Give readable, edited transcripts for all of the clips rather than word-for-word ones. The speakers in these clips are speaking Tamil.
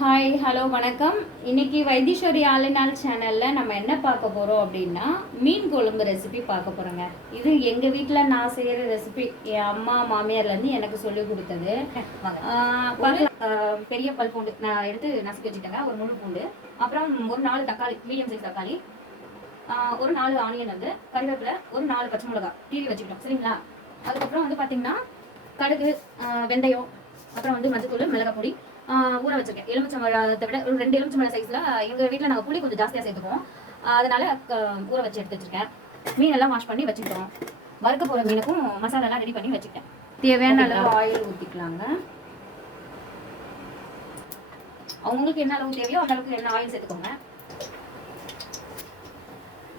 ஹாய் ஹலோ வணக்கம். இன்னைக்கு வைத்தீஸ்வரி ஆலினால் சேனலில் நம்ம என்ன பார்க்க போகிறோம் அப்படின்னா மீன் குழம்பு ரெசிபி பார்க்க போகிறோங்க. இது எங்கள் வீட்டில் நான் செய்கிற ரெசிபி, என் அம்மா மாமியார்லேருந்து எனக்கு சொல்லி கொடுத்தது. பெரிய பல் பூண்டு நான் எடுத்து நசுக்கி வச்சுட்டேங்க. ஒரு முழு பூண்டு, அப்புறம் ஒரு 4 தக்காளி, மீடியம் சைஸ் தக்காளி, ஒரு 4 ஆனியன், வந்து கருவேப்பிலை, ஒரு 4 பச்சை மிளகா கீறி வச்சுக்கிட்டோம். சரிங்களா? அதுக்கப்புறம் வந்து பார்த்தீங்கன்னா கடுகு, வெந்தயம், அப்புறம் வந்து மஞ்சத்தூள், மிளகாய் பொடி ஊற வச்சிருக்கேன். எலுமிச்சம்பழத்தை விட ஒரு 2 எலுமிச்சம்பழம் சைஸ்ல எங்கள் வீட்டில் நாங்கள் புளி கொஞ்சம் ஜாஸ்தியாக சேர்த்துக்குவோம். அதனால ஊற வச்சு எடுத்து வச்சிருக்கேன். மீன் எல்லாம் வாஷ் பண்ணி வச்சுக்கிட்டோம். வறுக்க போகிற மீனுக்கும் மசாலாலாம் ரெடி பண்ணி வச்சுக்கிட்டேன். தேவையான அளவு ஆயில் ஊற்றிக்கலாங்க. அவங்களுக்கு என்ன அளவு தேவையோ அந்த அளவுக்கு என்ன ஆயில் சேர்த்துக்கோங்க.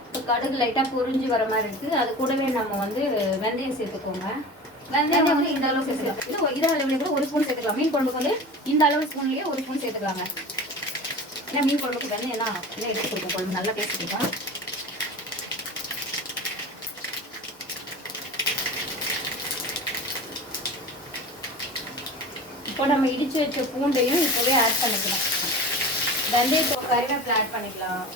இப்போ கடுகு லைட்டாக பொரிஞ்சு வர மாதிரி இருக்குது. அது கூடவே நம்ம வந்து வெந்தயம் சேர்த்துக்கோங்க. வெந்தயம் வந்து இந்த அளவு சேர்த்துக்கலாம். இதே அளவுல கூட ஒரு ஸ்பூன் சேர்த்துக்கலாம். மீன் குழம்புக்கு வந்து இந்த அளவு ஸ்பூன்லேயே ஒரு ஸ்பூன் சேர்த்துக்கலாங்க. ஏன்னா மீன் குழம்புக்கு வெந்தயம் தான் இன்னும் எடுத்து கொடுக்கும், குழம்பு நல்லா டேஸ்ட் கொடுக்கும். இப்போ நம்ம இடிச்சு வச்ச பூண்டையும் இப்போவே ஆட் பண்ணிக்கலாம். வெந்தயத்தோட கறிவேப்பிலை ஆட் பண்ணிக்கலாம்.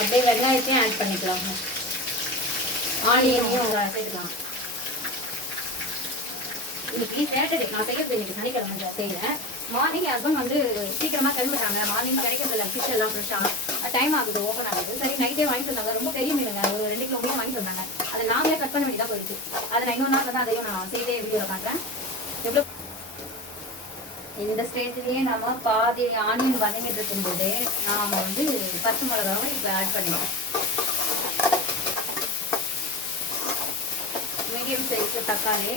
அப்படியே வெங்காயத்தையும் ஆட் பண்ணிக்கலாம். ஆனியனையும் சேர்த்துக்கலாம். இன்னைக்கு சேட்டர்டே நான் செய்யறது, இன்னைக்கு சனிக்கிழமை செய்யறேன். மார்னிங் ஹஸ்பண்ட் வந்து சீக்கிரமா கிளம்பிட்டாங்க. மார்னிங் கிடைக்கிறதில்ல, ஃபிஷ் எல்லாம் ஃப்ரெஷ்ஷாக டைம் ஆகுது, ஓப்பன் ஆகுது. சரி நைட்டே வாங்கிட்டு வந்தாங்க. ரொம்ப பெரிய மீனுங்க, ஒரு 2 கிலோ மீன் வாங்கிட்டு வந்தாங்க. அதை நாங்களே கட் பண்ண வேண்டியதாக போயிடுச்சு. அதை நான் இன்னொரு நாள் வந்து அதையும் நான் செய்தே வீடியோவில் காட்டுறேன். எவ்வளோ இந்த ஸ்டேஜ்லேயே நம்ம பாதி ஆனியன் வதங்கிட்டு இருக்கும்போதே நாம் வந்து பச்சை மிளகாவும் இப்போ ஆட் பண்ணிக்கலாம். மீடியம் சைஸு தக்காளி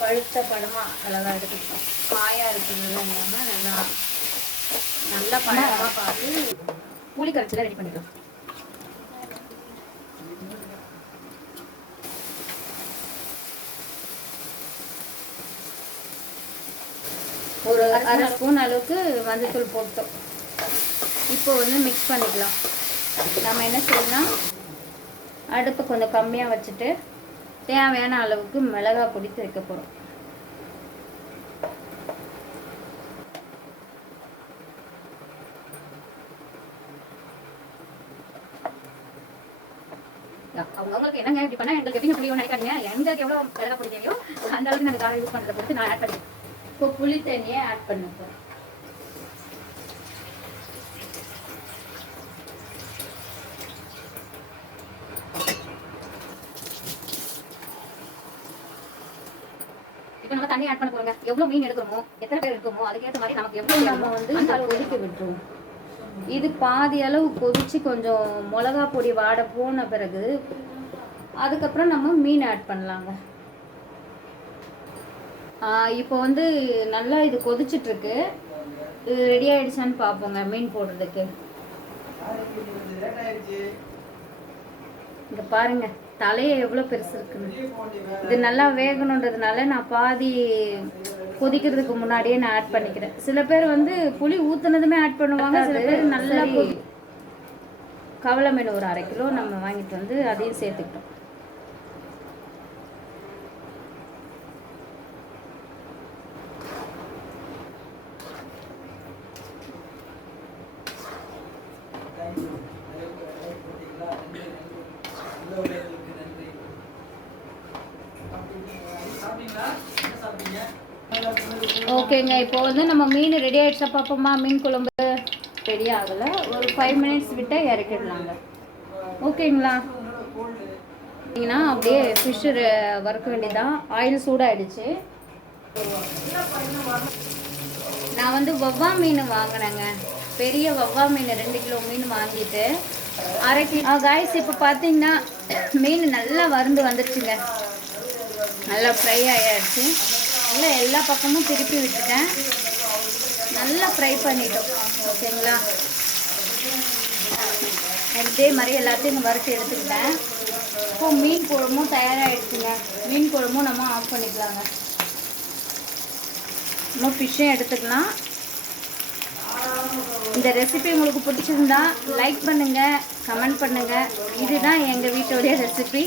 பழுத்த பழமாக அழகாக எடுத்துக்கலாம். காயாக இருக்கிறதுலாம் இல்லாமல் நல்லா பழமாக பார்த்து புளி கரைச்சலாம் ரெடி பண்ணிக்கலாம். ஒரு அரை ஸ்பூன் அளவுக்கு மஞ்சத்தூள் போட்டோம். இப்போ வந்து மிக்ஸ் பண்ணிக்கலாம். நம்ம என்ன செய்யலாம், அடுப்பு கொஞ்சம் கம்மியாக வச்சுட்டு தேவையான அளவுக்கு மிளகாய் பொடி சேர்க்க போகிறோம். அவங்களுக்கு என்னங்க இப்படி பண்ணால் எங்களுக்கு எப்படி புளியோ நினைக்காதீங்க. எங்களுக்கு எவ்வளோ மிளகாய் பொடி தேவையோ அந்த அளவுக்கு நாங்கள் காரம் யூஸ் பண்ணுறத பொறுத்து நான் ஆட் பண்ணிக்கிறேன். இப்போ புளி தண்ணியை ஆட் பண்ணிப்போம். இப்போ நம்ம தண்ணி ஆட் பண்ண போறோங்க. எவ்வளவு மீன் எடுக்கிறோமோ, எத்தனை பேர் எடுக்கிறோமோ அதுக்கேற்ற மாதிரி நமக்கு எவ்வளவு நம்ம வந்து கொதிக்க விட்டுருவோம். இது பாதி அளவு கொதிச்சு கொஞ்சம் மிளகா பொடி வாட போன பிறகு அதுக்கப்புறம் நம்ம மீன் ஆட் பண்ணலாங்க. இப்போ வந்து நல்லா இது கொதிச்சுட்டு இருக்கு. இது ரெடி ஆயிடுச்சான்னு பார்ப்போங்க மீன் போடுறதுக்கு. இங்க பாருங்க தலையை எவ்வளோ பெருசு இருக்குன்னு. இது நல்லா வேகணுன்றதுனால நான் பாதி கொதிக்கிறதுக்கு முன்னாடியே நான் ஆட் பண்ணிக்கிறேன். சில பேர் வந்து புளி ஊத்துனதுமே ஆட் பண்ணுவாங்க. சில பேர் நல்லா கவலை மீன் ஒரு 1/2 கிலோ நம்ம வாங்கிட்டு வந்து அதையும் சேர்த்துக்கிட்டோம். ஓகேங்க, இப்போ வந்து நம்ம மீன் ரெடி ஆகிடுச்சா பார்ப்போமா. மீன் குழம்பு ரெடி ஆகலை, ஒரு 5 மினிட்ஸ் விட்டு இறக்கிடலாங்க. ஓகேங்களா? பார்த்தீங்கன்னா அப்படியே ஃபிஷ்ஷு வறுக்க வேண்டியதான். ஆயில் சூடாகிடுச்சு. நான் வந்து வவ்வா மீன் வாங்கினேங்க. பெரிய வவ்வா மீன் 2 கிலோ மீன் வாங்கிட்டு 1/2 கிலோ காய்ஸ். இப்போ பார்த்தீங்கன்னா மீன் நல்லா வறுந்து வந்துடுச்சுங்க. நல்லா ஃப்ரை ஆகிடுச்சு. நல்லா எல்லா பக்கமும் திருப்பி விட்டுட்டேன். நல்லா ஃப்ரை பண்ணிட்டோம். ஓகேங்களா? இதே மாதிரி எல்லாத்தையும் வறுத்து எடுத்துக்கிட்டேன். இப்போ மீன் குழம்பும் தயாராகிடுச்சுங்க. மீன் குழம்பும் நம்ம ஆஃப் பண்ணிக்கலாங்க. இன்னும் ஃபிஷ்ஷும் எடுத்துக்கலாம். இந்த ரெசிபி உங்களுக்கு பிடிச்சிருந்தா லைக் பண்ணுங்கள், கமெண்ட் பண்ணுங்கள். இதுதான் எங்கள் வீட்டோடைய ரெசிபி.